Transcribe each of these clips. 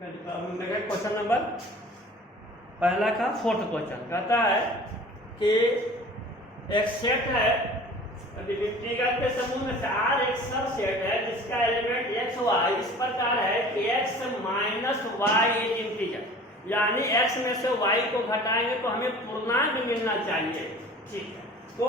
Question number पहला का fourth question कहता है कि एक सेट है इंटीजर के समूह में से R एक सब सेट है जिसका एलिमेंट x y इस प्रकार है कि x माइनस वाई एक इंटीजर, यानी x में से y को घटाएंगे तो हमें पूर्णांक मिलना चाहिए। ठीक है, तो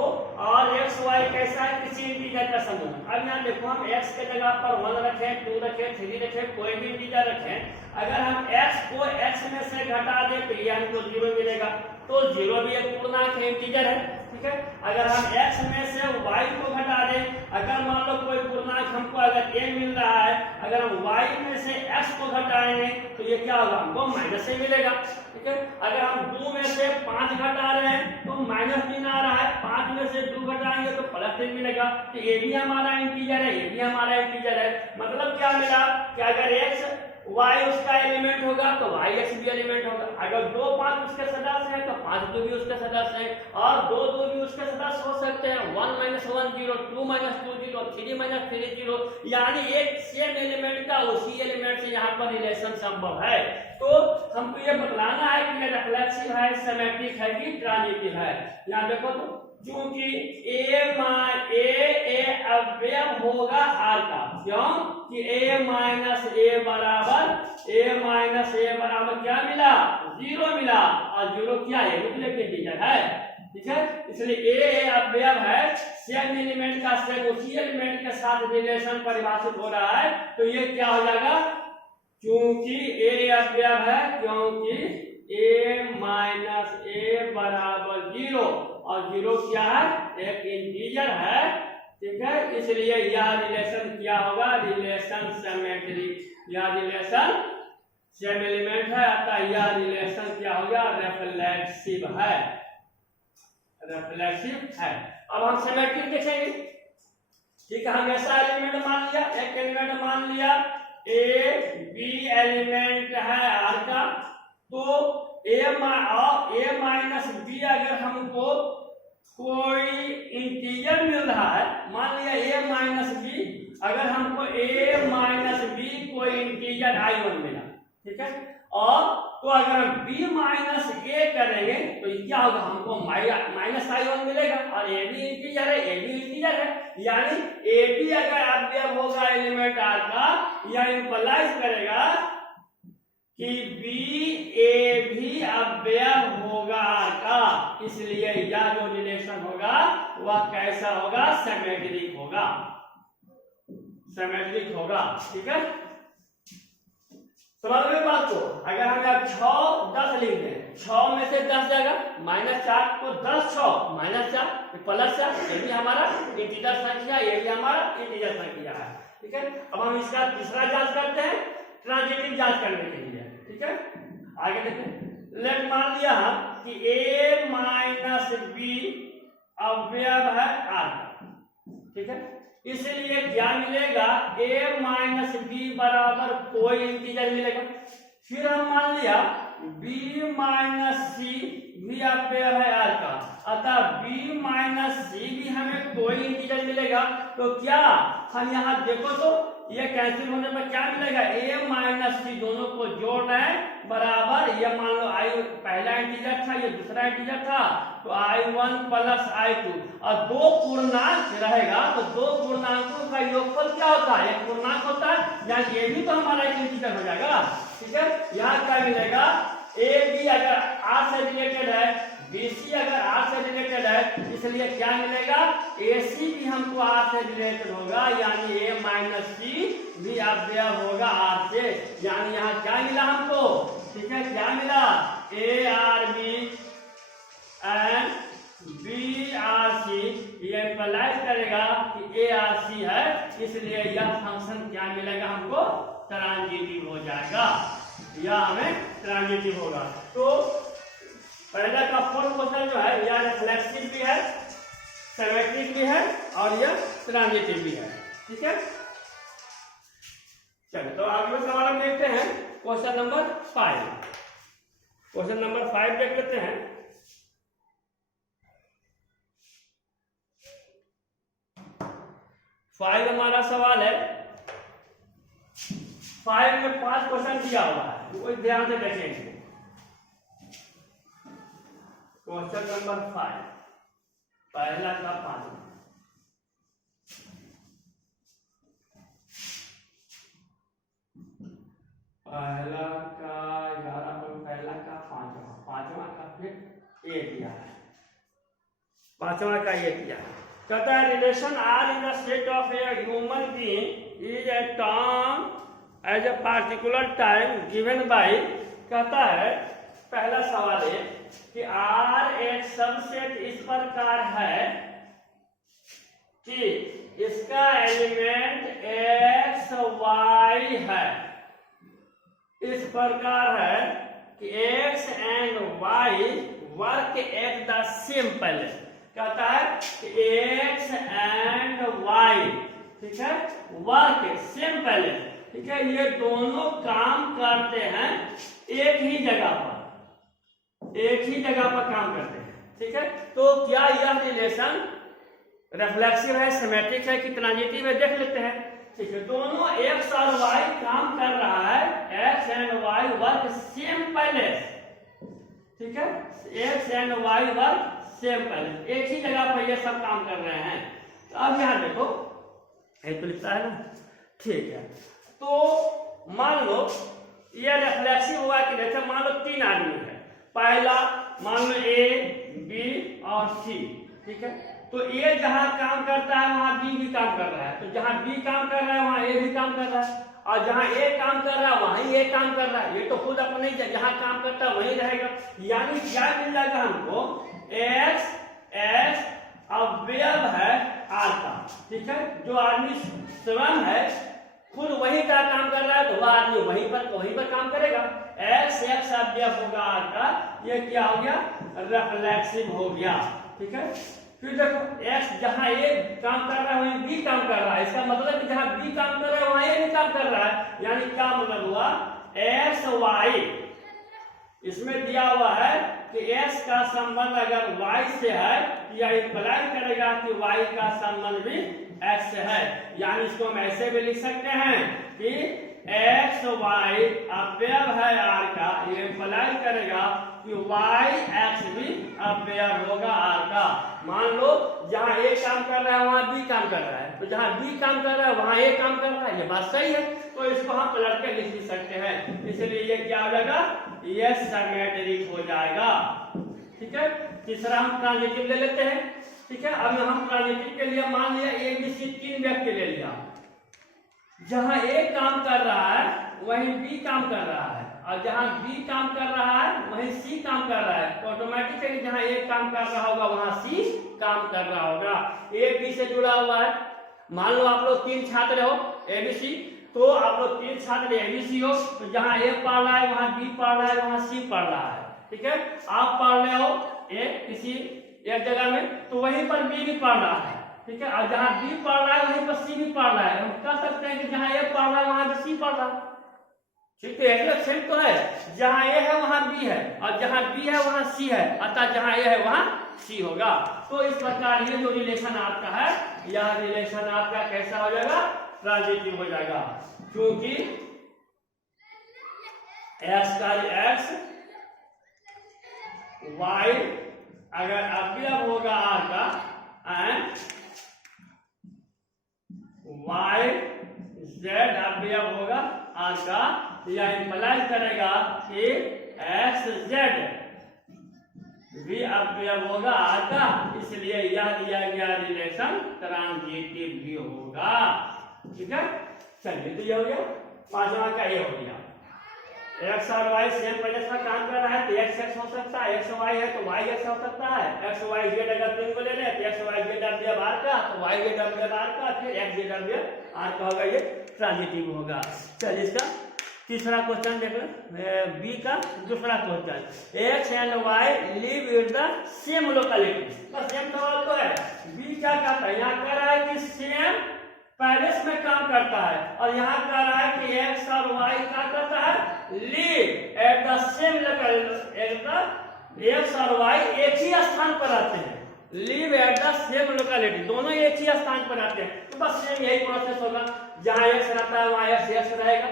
और x y कैसा है, किसी इंटीजर का समूह। अब यहाँ देखो, हम x के जगह पर 1 रखें, 2 रखें, 3 रखें, कोई भी इंटीजर रखें, अगर हम x को x में से घटा दें तो ये हमको 0 मिलेगा, तो 0 भी एक पूर्णांक है, इंटीजर है। ठीक है, अगर हम x में से y को घटा दें, अगर मान लो कोई पूर्णांक हमको अगर a मिल रहा है, अगर हम y में से x को घटाएंगे तो ये क्या होगा, हमको माइनस a मिलेगा। ठीक है, अगर हम 2 में से 5 घटा रहे हैं तो माइनस 3 आ रहा है, 5 में से 2 घटाएंगे तो प्लस 3 मिलेगा। तो ये भी हमारा इंटीजर है, ये भी हमारा इंटीजर है। मतलब क्या मिला कि अगर x y उसका एलिमेंट होगा तो y x भी एलिमेंट होगा। अगर 2 5 उसके सदस्य है तो 5 2 भी उसके सदस्य है, और 2 2 भी उसके सदस्य हो सकते हैं। 1 - 1 0, 2 - 2 0, 3 - 3 0, यानी एक सेम एलिमेंट का उसी एलिमेंट से यहाँ पर रिलेशन संभव है। तो हमको ये बतलाना है कि ये रिफ्लेक्सिव है, सिमेट्रिक है कि ट्रांजिटिव है। यहाँ देखो तो क्योंकि a अवयव होगा r का, क्यों कि a माइनस a बराबर क्या मिला, 0 मिला, और 0 क्या है, न्यूक्लियर इंटीजर है। ठीक है, इसलिए a अवयव है, सेम एलिमेंट का सेम उसी एलिमेंट के साथ रिलेशन परिभाषित हो रहा है, तो ये क्या हो जाएगा, क्योंकि a अवयव है, क्योंकि a माइनस a बराबर 0, और 0 क्या है, एक इंटीजर है। ठीक है, इसलिए यह रिलेशन क्या होगा, रिलेशन सिमेट्रिक, यह रिलेशन सेम एलिमेंट है, अतः यह रिलेशन क्या हो गया, रिफ्लेक्सिव है, रिफ्लेक्सिव है। अब हम सिमेट्रिक देखेंगे। ठीक है, हम ऐसा एलिमेंट मान लिया, एक एलिमेंट मान लिया a b एलिमेंट है r का, तो a माइनस b अगर हमको कोई इंटीजर मिल रहा है, मान लिया a माइनस b, अगर हमको a माइनस b कोई इंटीजर i1 मिला, ठीक है, और तो अगर हम b माइनस a करेंगे तो क्या होगा, हमको माइनस i1 मिलेगा, और a भी इंटीजर है, a भी इंटीजर है, यानी a भी अगर अवयव होगा एलिमेंट r का, यह इंप्लाइज करेगा कि a भी अवयव होगा r का। इसलिए यह जो रिलेशन होगा वह कैसा होगा, सिमेट्रिक होगा, सिमेट्रिक होगा। ठीक है, समझ में बात को। अगर हम यहाँ 6 10 लिख दें, 6 में से 10 जाएगा, -4 को 10 6 -4 +4, ये भी हमारा इंटीजर संख्या, ये भी हमारा इंटीजर संख्या है। ठीक है, अब हम इसका तीसरा जांच करते हैं, ट्रांजिटिव जांच करने के लिए। ठीक है, आगे देखें, लेट मान लिया कि a माइनस b अवयव है r। ठीक है, इसलिए क्या मिलेगा, a माइनस b बराबर कोई इंटीजर मिलेगा। फिर हम मान लिया b माइनस c भी अवयव है r का, अतः b माइनस c भी हमें कोई इंटीजर मिलेगा। तो क्या हम यहाँ देखो तो ये कैंसिल होने पर क्या मिलेगा, a माइनस c दोनों को जोड़ रहे हैं बराबर, ये मान लो i पहला इंटीजर था, ये दूसरा इंटीजर था, तो i1 प्लस i2, और 2 पूर्णांक रहेगा, तो 2 पूर्णांकों का योगफल क्या होता है, एक पूर्णांक होता है, यानी ये भी तो हमारा एक इंटीजर हो जाएगा। ठीक है, यहाँ क्या मिलेगा, a b अगर r से रिलेटेड है, BC अगर r से रिलेटेड है, इसलिए क्या मिलेगा, AC भी हमको r से रिलेटेड होगा, यानी a माइनस c भी अवयव होगा r से, यानी यहाँ क्या मिला हमको। ठीक है, क्या मिला, ARB एंड BRC, ये इंप्लाइज करेगा कि ARC है, इसलिए यह फंक्शन क्या मिलेगा हमको, ट्रांजिटिव हो जाएगा, यह हमें ट्रांजिटिव होगा। तो पहला का फोर्थ क्वेश्चन जो है, यह रिफ्लेक्सिव भी है, सिमेट्रिक भी है, और यह ट्रांजिटिव भी है। ठीक है, चलो तो अगले सवाल हम देखते हैं, क्वेश्चन नंबर 5। क्वेश्चन नंबर 5 देख लेते हैं। फाइव हमारा सवाल है, 5 में 5 क्वेश्चन दिया हुआ है, वो ध्यान से देखेंगे। क्वेश्चन नंबर 5 पहला का 5, पहला का 11 में पहला का 5वां, 5वां का फिर ए दिया है, 5वां का ये दिया है। कहता है relation are in the set of a human being is a term as a particular time given by. कहता है पहला सवाल है कि आर एक सबसेट इस प्रकार है कि इसका एलिमेंट एक्स वाई है, इस प्रकार है कि X and Y work at the same place. कहता है कि एक्स एंड वाई, ठीक है, वर्क सेम प्लेस, ठीक है, ये दोनों काम करते हैं एक ही जगह पर, एक ही जगह पर काम करते हैं, ठीक है। तो क्या यह रिलेशन रिफ्लेक्सिव है, सिमेट्रिक है कि ट्रांजिटिव है, देख लेते हैं, ठीक है। दोनों एक्स और वाई काम कर रहा है, X and Y work same place, ठीक है, X and Y work same place, एक ही जगह पर ये सब काम कर रहे हैं। तो अब यहां देखो ये तो लिखता है ना, ठीक है। तो मान लो ये रिफ्लेक्सिव हुआ कि जैसे मान लो 3 आदमी है, पहला मान लो ए बी और सी, ठीक है। तो ए जहां काम करता है वहां बी भी काम कर रहा है, तो जहां बी काम कर रहा है वहां ए भी काम कर रहा है, और जहां ए काम कर रहा है वहीं ए काम कर रहा है। ये तो खुद अपने जहां काम करता है वहीं रहेगा, यानी क्या मिल जाएगा हमको, एक्स एक्स अवयव है आर का, ठीक है। जो आदमी स्वयं है खुद वही का काम कर रहा है, तो वह आदमी वहीं पर काम करेगा। एक्स एक्स अवयव होगा आर का, ये क्या हो गया, रिफ्लेक्सिव हो गया, ठीक है। फिर देखो एक्स जहां ए काम कर रहा है वहीं बी काम कर रहा है, इसका मतलब कि जहां बी काम कर रहा है वहां ए भी काम कर रहा है, यानी क्या मतलब हुआ, एक्स वाई, इसमें दिया हुआ है कि एक्स का संबंध अगर वाई से है, यह इंप्लाई करेगा कि वाई का संबंध भी एक्स से है, यानी इसको हम ऐसे भी लिख सकते हैं कि एक्स वाई अवयव है आर का, ये इंप्लाई करेगा कि वाई एक्स भी अवयव होगा आर का। मान लो जहां ए काम कर रहा है वहां बी काम कर रहा है, तो जहां बी काम कर रहा है वहां ए काम कर रहा है, ये बात सही है, तो इसको हम पलट के लिख भी सकते हैं, इसलिए ये क्या हो जाएगा, ये सिमेट्रिक हो जाएगा, ठीक है। तीसरा हम ट्रांजिटिव ले लेते हैं, ठीक है। अब हम ट्रांजिटिव के लिए मान लिया ए बी सी 3 व्यक्ति ले लिया, जहां ए काम कर रहा है वहीं बी काम कर रहा है, और जहां बी काम कर रहा है वहीं सी काम कर रहा है, तो ऑटोमेटिकली जहां ए काम कर रहा होगा वहां सी काम कर रहा होगा। ए बी से जुड़ा हुआ है, मान लो आप लोग 3 छात्र हो ए बी सी, तो आप लोग 3 छात्र ए बी सी हो, तो जहां ए पढ़ रहा है वहां बी पढ़ रहा है वहां सी पढ़ रहा है, ठीक है। आप पढ़ रहे हो किसी एक जगह में, तो वहीं पर बी भी पढ़ रहा है, ठीक है, और जहां बी पढ़ रहा है वहीं पर सी भी पढ़ रहा है। हम कह सकते हैं कि जहां ए पढ़ रहा है वहां पर सी पढ़ रहा है, ठीक है। एक्सेप्ट तो है, जहां ए है वहां बी है, और जहां बी है वहां सी है, अतः जहां ए है वहां सी होगा। तो इस प्रकार ये जो रिलेशन आपका है, यह रिलेशन आपका कैसा हो जाएगा, ट्रांजिटिव हो जाएगा, क्योंकि एक्स का एक्स वाई अगर अवयव होगा आर का एंड वाई जेड अवयव होगा आर का, यह इंप्लाई करेगा कि एक्स जेड भी अवयव होगा आर का, इसलिए यह दिया गया रिलेशन ट्रांजिटिव भी होगा, ठीक है। चलिए तो ये हो गया, 5वां का ये हो गया। एक्स और वाई सेम प्लेस में काम कर रहा है, तो एक्स एक्स हो सकता है, एक्स वाई है तो वाई एक्स हो सकता है, एक्स वाई जेड अगर 3 को ले लें तो एक्स वाई जेड अवयव आर का, तो वाई जेड अवयव आर का, फिर एक्स जेड अवयव आर का होगा, ये ट्रांजिटिव होगा। चलिए इसका तीसरा क्वेश्चन देख लो, बी का दूसरा question, X and Y live in the same locality, बस सेम सवाल तो है। बी क्या कहता है, यहाँ कह रहा है कि सेम पैलेस में काम करता है, और यहाँ कह रहा है कि एक्स और वाई क्या करता है, live at the same locality, x और वाई एक ही स्थान पर रहते हैं, live at the same locality, दोनों एक ही स्थान पर रहते हैं, तो बस सेम यही प्रोसेस होगा, जहां एक्स रहता है वहां एक्स एक्स रहेगा,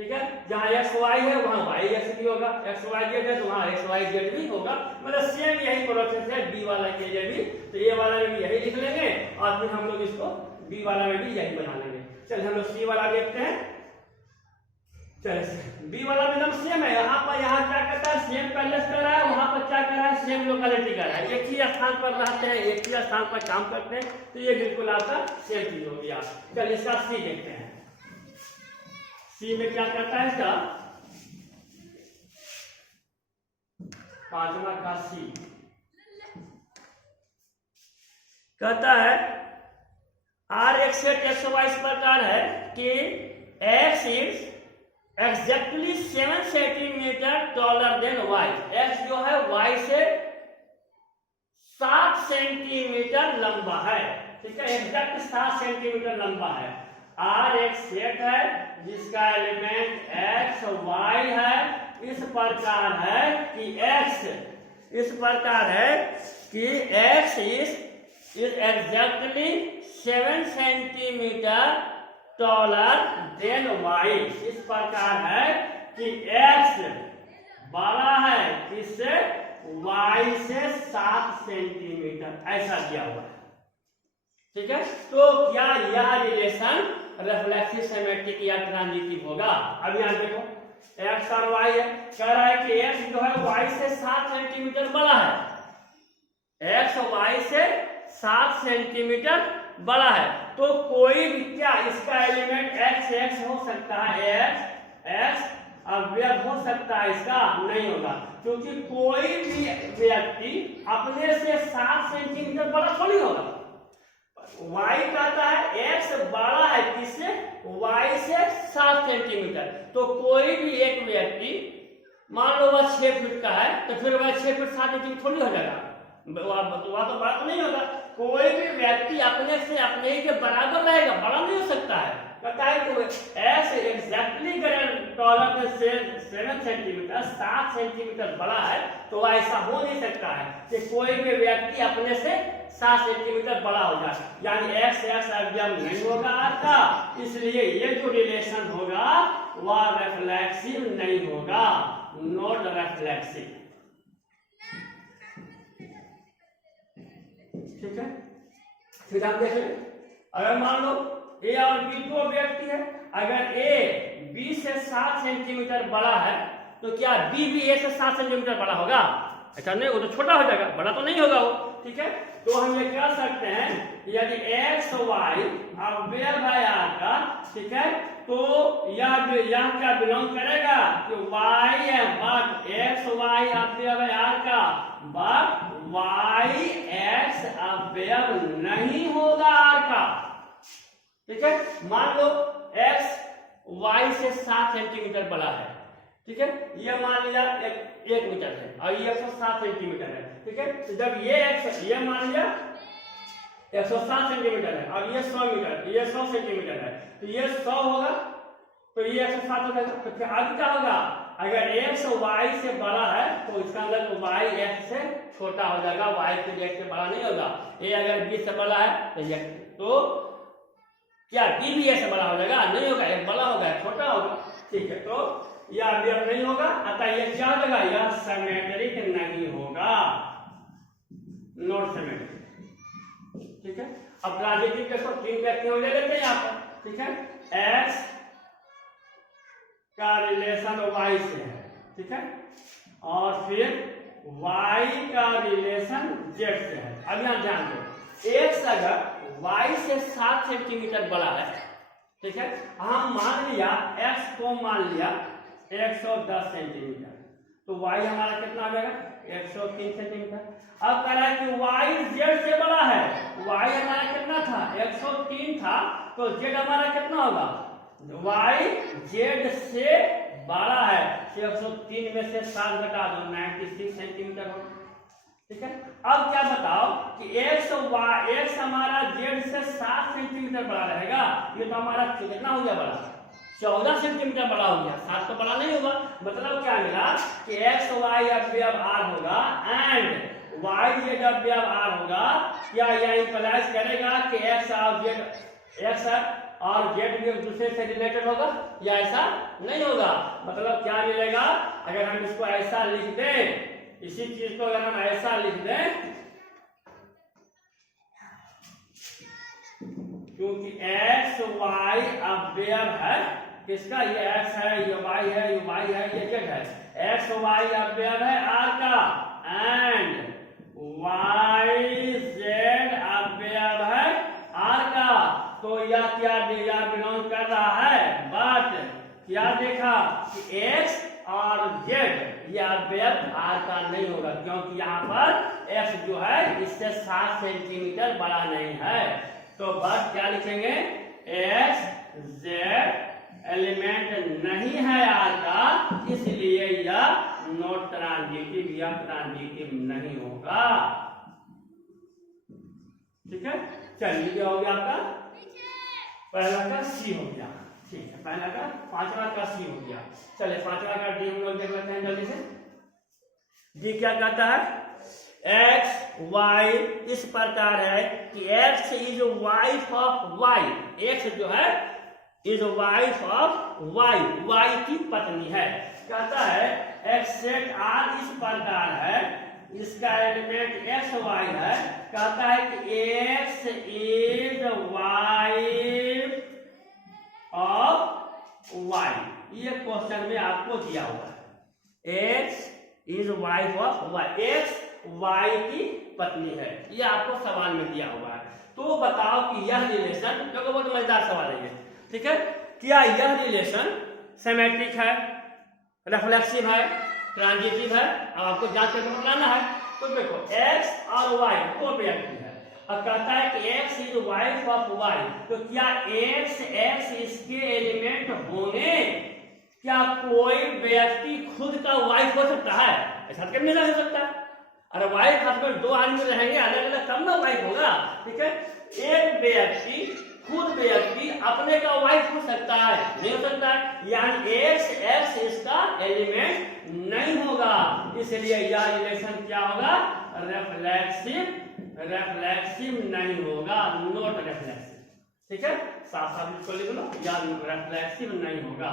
ठीक है, जहाँ एक्स वाई है वहाँ वाई एक्स भी होगा, एक्स वाई जेड है तो वहाँ एक्स वाई जेड भी होगा, मतलब सेम यही प्रोसेस है बी वाला के लिए भी। तो ए वाला में भी यही लिख लेंगे और फिर हम लोग इसको बी वाला में भी यही बना लेंगे। चल हम लोग सी वाला देखते हैं। चलिए बी वाला में एकदम सेम है, यहाँ पर यहाँ क्या करता है सेम पैलेस कर रहा है, वहाँ पर क्या कर रहा है सेम लोकेलिटी कर रहा है, एक ही स्थान पर रहते हैं, एक ही स्थान पर काम करते हैं, तो ये बिल्कुल आपका सेम चीज हो गया। चलिए इसका सी देखते हैं। सी में क्या करता है इसका पांचवा का सी कहता है आर एक्स एक्स वाई इस प्रकार है कि X is exactly 7 centimetre taller than Y, X जो है वाई से 7 सेंटीमीटर लंबा है, ठीक है, एग्जैक्ट 7 सेंटीमीटर लंबा है। आर एक सेट है जिसका एलिमेंट एक्स वाई है, इस प्रकार है कि एक्स इस प्रकार है कि X is exactly 7 centimetre taller than Y, इस प्रकार है कि एक्स बड़ा है किससे वाई से 7 सेंटीमीटर, ऐसा दिया हुआ है, ठीक है। तो क्या यह रिलेशन रिफ्लेक्सिव सिमेट्रिक या ट्रांजिटिव होगा? अब यहाँ देखो एक्स और वाई है, कह रहा है कि एक्स जो है वाई से 7 सेंटीमीटर बड़ा है, एक्स वाई से 7 सेंटीमीटर बड़ा है, तो कोई भी क्या इसका एलिमेंट एक्स एक्स हो सकता है, एक्स एक्स अवयव हो सकता है, इसका नहीं होगा, क्योंकि कोई भी व्यक्ति अपने से 7 सेंटीमीटर बड़ा थोड़ी होगा। y कहता है x बड़ा है किससे y से 7 सेंटीमीटर, तो कोई भी एक व्यक्ति मान लो वह 6 फीट का है तो फिर वह 6 फीट 7 इंच थोड़ी हो जाएगा, वह तो बात नहीं होगा। कोई भी व्यक्ति अपने से अपने ही के बराबर रहेगा, बड़ा नहीं हो सकता है। कहता है कि ऐसे एग्जैक्टली टॉलर से 7 सेंटीमीटर 7 सेंटीमीटर बड़ा है, तो ऐसा हो नहीं सकता है कि कोई भी व्यक्ति अपने से 7 सेंटीमीटर बड़ा हो जाए, यानी एक्स एक्स अवयव नहीं होगा आपका, इसलिए ये जो रिलेशन होगा वह रिफ्लेक्सिव नहीं होगा, नॉट रिफ्लेक्सिव, ठीक है। फिर हम देखें, अगर मान लो ए और बी दो व्यक्ति है, अगर ए बी से 7 सेंटीमीटर बड़ा है तो क्या बी भी ए से 7 सेंटीमीटर बड़ा होगा? ऐसा नहीं, वो तो छोटा हो जाएगा, बड़ा तो नहीं होगा वो, ठीक है। तो हम ये कह सकते हैं यदि एक्स वाई अवयव है आपका, ठीक है, तो यह क्या बिलोंग करेगा कि वाई है, बट एक्स वाई अवयव है आपका, बट वाई एक्स अवयव नहीं होगा आपका, ठीक है। मान लो x y से 7 सेंटीमीटर बड़ा है, ठीक है, ये मान लिया 1 मीटर है और ये 107 सेंटीमीटर है, ठीक है। तो जब ये मान लिया 107 सेंटीमीटर है और ये 100 मीटर, ये 100 सेंटीमीटर है, तो ये 100 होगा तो ये 107 हो जाएगा। तो फिर आगे क्या होगा, अगर x y से बड़ा है तो इसका मतलब y x से छोटा हो जाएगा, y के x से बड़ा नहीं होगा। a अगर b से बड़ा है तो क्या b भी a से बड़ा हो जाएगा? नहीं होगा, एक बड़ा होगा छोटा होगा, ठीक है। तो यह अवयव नहीं होगा, अतः यह क्या हो जाएगा, यह सिमेट्रिक नहीं होगा, नॉट सिमेट्रिक, ठीक है। अब ट्रांजिटिव के तो 3 व्यक्तियों ले लेते हैं यहाँ पर, ठीक है। x का रिलेशन y से है, ठीक है, और फिर y का रिलेशन z से है। अब यहाँ ध्यान दो, x अगर y से 7 सेंटीमीटर बड़ा है, ठीक है, हम मान लिया x को मान लिया 110 सेंटीमीटर, तो y हमारा कितना आ जाएगा 103 सेंटीमीटर। अब कह रहा है कि y z से बड़ा है, y हमारा कितना था 103 था, तो z हमारा कितना होगा, y z से बड़ा है, 103 में से 7 घटा दो 96 सेंटीमीटर होगा, ठीक है। अब क्या बताओ कि x हमारा z से 7 सेंटीमीटर बड़ा रहेगा, ये तो हमारा कितना हो गया बड़ा, 14 सेंटीमीटर बड़ा हो गया, 7 तो बड़ा नहीं होगा। मतलब क्या मिला कि x y अवयव r होगा एंड y z अवयव r होगा, क्या यह इंप्लाइज करेगा कि x और z और जेड भी एक दूसरे से रिलेटेड होगा या ऐसा नहीं होगा। मतलब क्या मिलेगा, अगर हम इसको ऐसा लिख दें, इसी चीज को अगर हम ऐसा लिख दें, क्योंकि एक्स वाई अवयव है किसका, ये एक्स है, ये वाई है, ये वाई है, ये जेड है। एक्स वाई अवयव है आर का एंड वाई जेड अवयव है आर का। तो यह क्या बिलोंग कर रहा है, बट क्या देखा कि एक्स और जेड यह अवयव आर का नहीं होगा, क्योंकि यहाँ पर एक्स जो है इससे 7 सेंटीमीटर बड़ा नहीं है। तो बस क्या लिखेंगे, एक्स जेड एलिमेंट नहीं है आर का, इसलिए यह नॉट ट्रांजिटिव या ट्रांजिटिव नहीं होगा। ठीक है, चलिए क्या हो गया आपका, पहला का सी हो गया। ठीक है, पहला का, पांचवा का सी हो गया। चलिए पांचवा का डी हम लोग देख लेते हैं जल्दी से। डी क्या कहता है, एक्स वाई इस प्रकार है कि X is wife of Y, X जो है is wife of Y, Y की पत्नी है। कहता है एक्सेट आर इस प्रकार है, इसका एलिमेंट एक्स वाई है। कहता है कि X is wife of Y, ये क्वेश्चन में आपको दिया हुआ है, X is wife of Y, X Y की पत्नी है, ये आपको सवाल में दिया हुआ है। तो बताओ कि यह रिलेशन, क्योंकि बहुत मजेदार सवाल है ये, ठीक है, क्या यह रिलेशन सिमेट्रिक है, रिफ्लेक्सिव है, ट्रांजिटिव है। अब आपको जांच करके बताना है। तो देखो एक्स और वाई दो व्यक्ति है, अब कहता है कि X is wife of Y, तो क्या एक्स इसके एलिमेंट होंगे, क्या कोई व्यक्ति खुद का वाइफ हो सकता है, ऐसा कभी नहीं हो सकता। अरे वाइफ हस्बैंड दो आदमी रहेंगे अलग अलग, तब ना वाइफ होगा। ठीक है, एक व्यक्ति खुद व्यक्ति अपने का वाइफ हो सकता है, नहीं हो सकता है, यानी एक्स इसका एलिमेंट नहीं होगा, इसलिए यह रिलेशन क्या होगा, रिफ्लेक्सिव नहीं होगा, नॉट रिफ्लेक्सिव। ठीक है, साफ साफ इसको लिख लो, या रिफ्लेक्सिव नहीं होगा,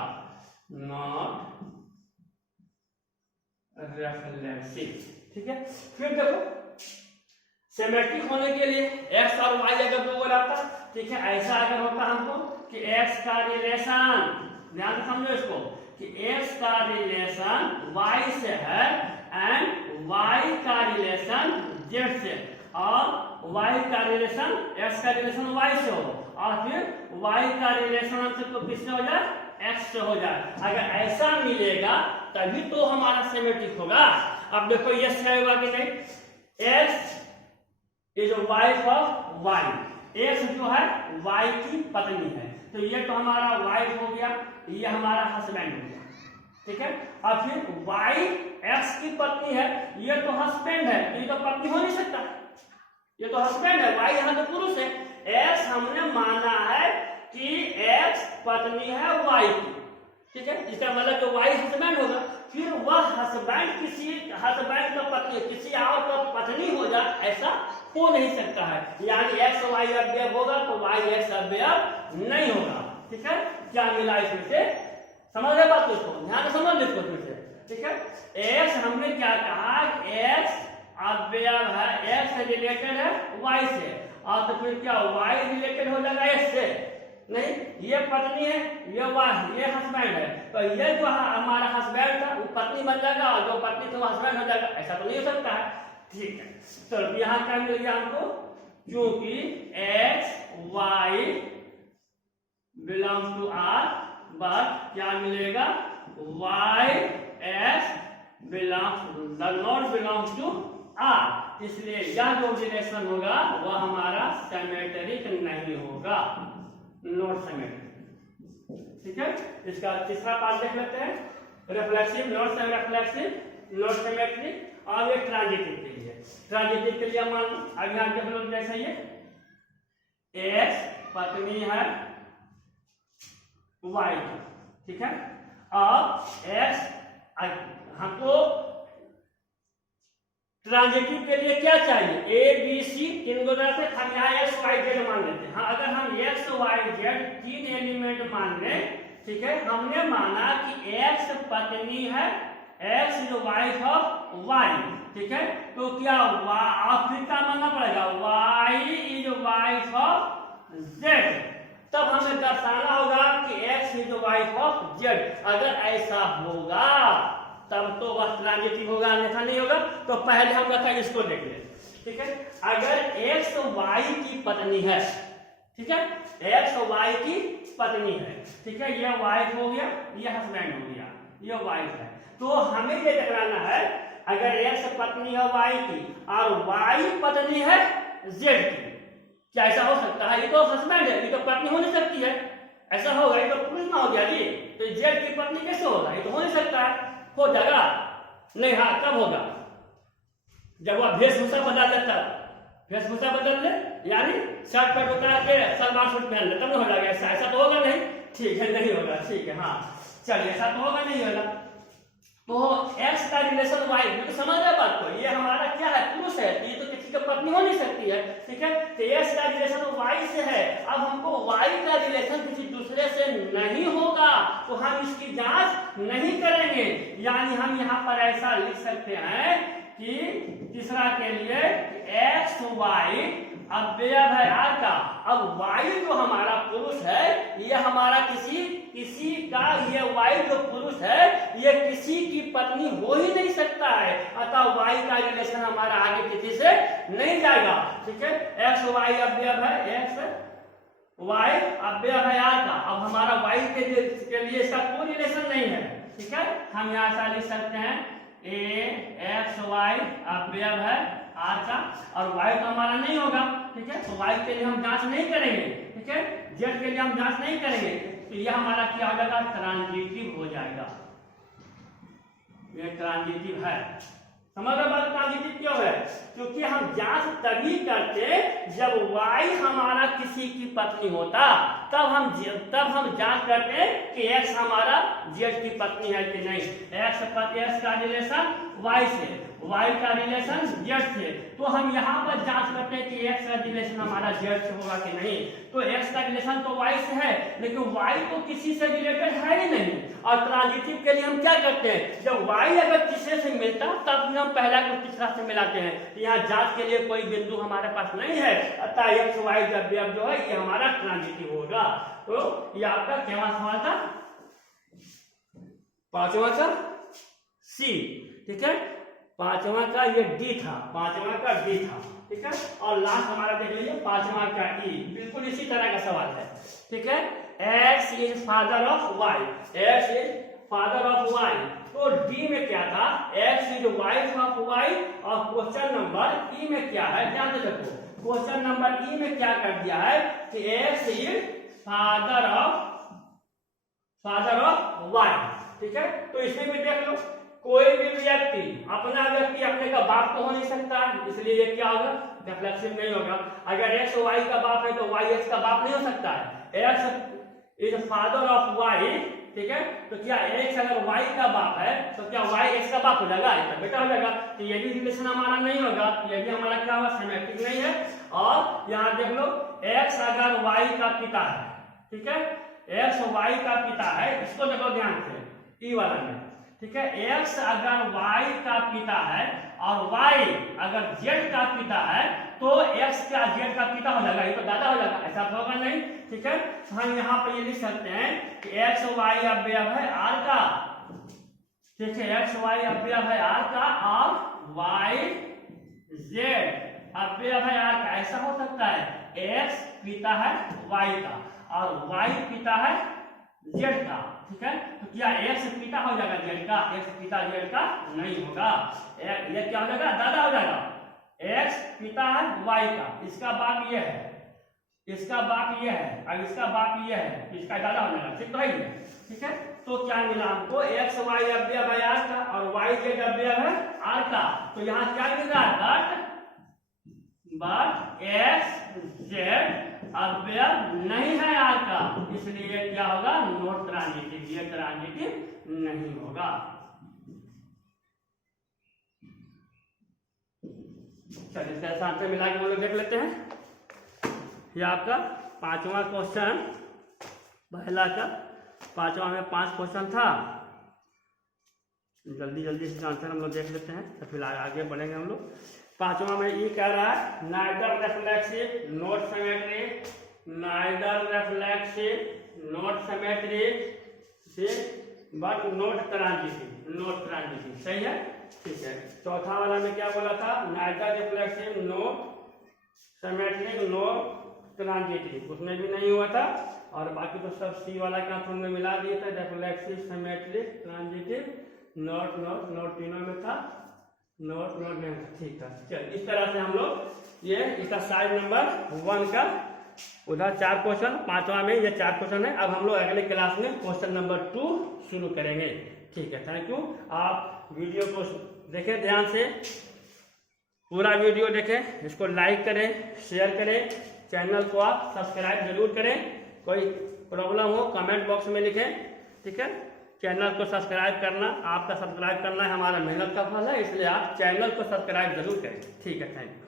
नॉट रिफ्लेक्सिव। ठीक है, फिर देखो सिमेट्रिक होने के लिए एक्स और वाई अगर दो रहता, ठीक है, ऐसा अगर होता हमको कि एक्स का रिलेशन, ध्यान समझो इसको, कि एक्स का रिलेशन वाई से है एंड वाई का रिलेशन जेड से, और वाई का रिलेशन, एक्स का रिलेशन वाई से हो, और फिर वाई का रिलेशन हमसे तो किससे हो जाए, एक्स से हो जाए। अगर ऐसा मिलेगा तभी तो हमारा सिमेट्रिक होगा। अब देखो ये होगा कि नहीं, X is wife of Y, X जो है वाई की पत्नी है, तो ये तो हमारा वाइफ हो गया, ये हमारा हस्बैंड हो गया। ठीक है, अब फिर वाई एक्स की पत्नी है, ये तो हस्बैंड है, ये तो पत्नी हो नहीं सकता, ये तो हस्बैंड है, वाई यहाँ तो पुरुष है। एक्स हमने माना है कि एक्स पत्नी है वाई की, ठीक है, इसका मतलब जो वाई हस्बैंड होगा, फिर वह हस्बैंड किसी हस्बैंड का पत्नी किसी और का पत्नी हो जाए, ऐसा हो नहीं सकता है, यानी एक्स वाई अवयव होगा तो वाई एक्स अवयव नहीं होगा। ठीक है, क्या मिला इसमें से, समझ रहे बात, इसको ध्यान से समझ इसको फिर से। ठीक है, एक्स हमने क्या कहा, एक्स अवयव है, एक्स रिलेटेड है वाई से, और तो फिर क्या वाई रिलेटेड हो जाएगा एक्स से, नहीं, ये पत्नी है, ये हस्बैंड है, तो ये जो हमारा हस्बैंड था वो पत्नी बन जाएगा, और जो पत्नी थी वो हस्बैंड हो जाएगा, ऐसा तो नहीं हो सकता है। ठीक है, तो यहाँ क्या मिल गया हमको, क्योंकि X Y belongs to R, but क्या मिलेगा, Y X not belongs to R, इसलिए यह जो रिलेशन होगा वह हमारा सिमेट्रिक नहीं होगा, नॉट सिमेट्रिक। ठीक है, इसका तीसरा पार्ट देख लेते हैं, reflexive, not reflexive, not symmetric, और ये ट्रांजिटिव के लिए। ट्रांजिटिव के लिए मान अभी आप देख लो, जैसे ये एक्स पत्नी है वाई की, ठीक है, और एक्स हमको ट्रांजिटिव के लिए क्या चाहिए, ए बी सी तीन को तरह से हम यहाँ एक्स वाई जेड मान लेते हैं। हाँ, अगर हम एक्स वाई जेड तीन एलिमेंट मान लें, ठीक है, हमने माना कि एक्स पत्नी है, X is wife of Y, ठीक है, तो क्या आप फिर क्या मानना पड़ेगा, Y is wife of Z, तब हमें दर्शाना होगा कि X is wife of Z. अगर ऐसा होगा तब तो वह ट्रांजिटिव होगा, अन्यथा नहीं होगा। तो पहले हम रखा इसको देख ले, ठीक है, अगर एक्स वाई की पत्नी है, ठीक है, एक्स वाई की पत्नी है, ठीक है, यह वाइफ हो गया, यह हस्बैंड हो गया, यह वाइफ है, तो हमें ये टकराना है, अगर एक्स पत्नी है वाई की और वाई पत्नी है जेड की, क्या ऐसा हो सकता है, ये तो हस्बैंड है, ये तो पत्नी हो नहीं सकती है, ऐसा होगा, ये तो पुरुष ना हो गया जी, तो जेड की पत्नी कैसे होगा, ये तो हो नहीं सकता है, हो जाएगा नहीं, हाँ कब होगा, जब वह वेशभूषा बदल ले, तब वेशभूषा बदल ले, यानी शर्ट पैंट उतार के सलवार सूट पहन ले, तब ना हो जाएगा, ऐसा तो होगा नहीं, ठीक है, नहीं होगा, ठीक है, हाँ चलिए, ऐसा तो होगा नहीं होगा। तो एक्स का रिलेशन वाई, तो समझ रहे बात को, ये हमारा क्या है, पुरुष है, ये तो किसी की पत्नी हो नहीं सकती है, ठीक है, तो एक्स का रिलेशन वाई से है, अब हमको वाई का रिलेशन किसी दूसरे से नहीं होगा, तो हम इसकी जांच नहीं करेंगे, यानी हम यहाँ पर ऐसा लिख सकते हैं कि तीसरा के लिए एक्स वाई अवयव है आर का, अब वाई जो हमारा पुरुष है, ये हमारा किसी का, ये वाई जो पुरुष है, ये किसी की पत्नी हो ही नहीं सकता है, अतः वाई का रिलेशन हमारा आगे किसी से नहीं जाएगा, ठीक है, एक्स वाई अवयव है, एक्स वाई अवयव है आर का, अब हमारा वाई के लिए इसका कोई रिलेशन नहीं है, ठीक है, हम यहाँ से लिख सकते हैं ए एक्स वाई अवयव है आर का, और वाई तो हमारा नहीं होगा, ठीक है, तो वाई के लिए हम जांच नहीं करेंगे, ठीक है, जेड के लिए हम जांच नहीं करेंगे, तो यह हमारा क्या हो जाएगा, ट्रांजिटिव हो जाएगा, ये ट्रांजिटिव है, समझ रहे बात, ट्रांजिटिव क्यों है, क्योंकि हम जांच तभी करते जब वाई हमारा किसी की पत्नी होता, तब हम जांच करते कि एक्स हमारा जेड की पत्नी है कि नहीं, एक्स का रिलेशन वाई से, वाई का रिलेशन जेड से, तो हम यहाँ पर जांच करते हैं कि एक्स का रिलेशन हमारा जेड से होगा कि नहीं, तो एक्स का रिलेशन तो वाई से है, लेकिन वाई तो किसी से रिलेटेड है ही नहीं, और ट्रांजिटिव के लिए हम क्या करते हैं, जब वाई अगर तीसरे से मिलता तब हम पहला को तीसरा से मिलाते हैं, तो यहाँ जांच के लिए कोई बिंदु हमारे पास नहीं है, अतः एक्स वाई जब जो है ये हमारा ट्रांजिटिव होगा। तो ये आपका क्या सवाल था, पांचवा का सी, ठीक है, पांचवा का ये डी था, पांचवा का डी था, ठीक है, और लास्ट हमारा देख लीजिए पांचवा का ई, बिल्कुल इसी तरह का सवाल है, ठीक है, X is father of Y, X is father of Y, तो डी में क्या था, X is wife of Y, और क्वेश्चन नंबर ई में क्या है, ध्यान से देखो, क्वेश्चन नंबर ई में क्या कर दिया है कि X is father of Y, ठीक है, तो इसमें भी देख लो, कोई भी व्यक्ति अपने का बाप को हो नहीं सकता, इसलिए ये क्या होगा, रिफ्लेक्सिव नहीं होगा, अगर एक्स वाई का बाप है तो वाई एक्स का बाप नहीं हो सकता है, X is father of Y, ठीक है, तो क्या एक्स अगर वाई का बाप है तो क्या वाई एक्स का बाप हो जाएगा, इसका बेटा हो जाएगा, तो ये भी रिलेशन हमारा नहीं होगा, ये भी हमारा क्या होगा, सिमेट्रिक नहीं है। और यहाँ देख लो, एक्स अगर वाई का पिता है, ठीक है, एक्स वाई का पिता है, इसको देखो ध्यान से, ई वाला में, ठीक है, एक्स अगर वाई का पिता है और वाई अगर जेड का पिता है, तो एक्स का जेड का पिता हो जाएगा, ये तो दादा हो जाएगा, ऐसा तो होगा नहीं, ठीक है, तो हम यहाँ पर ये लिख सकते हैं कि एक्स वाई अवयव है आर का, ठीक है, एक्स वाई अवयव है आर का, और वाई जेड अवयव है आर का, ऐसा हो सकता है, एक्स पिता है वाई का और वाई पिता है जेड का, ठीक है, तो क्या एक्स पिता हो जाएगा जेड का, एक्स पिता जेड का नहीं होगा, ये क्या हो जाएगा, दादा हो जाएगा, एक्स पिता है वाई का, इसका बाप ये है, इसका बाप ये है, और इसका बाप ये है, इसका दादा हो जाएगा, ठीक तो है, ठीक है, तो क्या मिला हमको, एक्स वाई अवयव है आर का और वाई जेड अवयव है आर का, तो यहाँ क्या मिल रहा है, बट एक्स जेड अवयव नहीं है आर का, इसलिए क्या होगा, नॉट ट्रांजिटिव, ये ट्रांजिटिव नहीं होगा। चलिए इसका आंसर मिला के हम लोग देख लेते हैं। ये आपका 5वां क्वेश्चन, पहला का 5वां में 5 क्वेश्चन था। जल्दी जल्दी इसका आंसर हम लोग देख लेते हैं तो फिर आगे बढ़ेंगे हम लोग। 5वां में ये कह रहा है neither reflexive not symmetric, neither reflexive not symmetric but not transitive, not transitive, सही है, ठीक है। चौथा वाला में क्या बोला था, neither reflexive not symmetric not transitive, उसमें भी नहीं हुआ था। और बाकी तो सब सी वाला का हमने मिला दिए थे, reflexive symmetric transitive not not not तीनों में था, नॉट नॉट में था, ठीक था। चल इस तरह से हम लोग ये इसका साइड नंबर 1 का उधर 4 क्वेश्चन, 5वां में ये 4 क्वेश्चन है। अब हम लोग अगले क्लास में क्वेश्चन नंबर 2 शुरू करेंगे, ठीक है। Thank you. आप वीडियो को देखें ध्यान से, पूरा वीडियो देखें, इसको लाइक करें, शेयर करें, चैनल को आप सब्सक्राइब जरूर करें। कोई प्रॉब्लम हो कमेंट बॉक्स में लिखें, ठीक है। चैनल को सब्सक्राइब करना, आपका सब्सक्राइब करना है हमारा मेहनत का फल है, इसलिए आप चैनल को सब्सक्राइब जरूर करें, ठीक है। Thank you.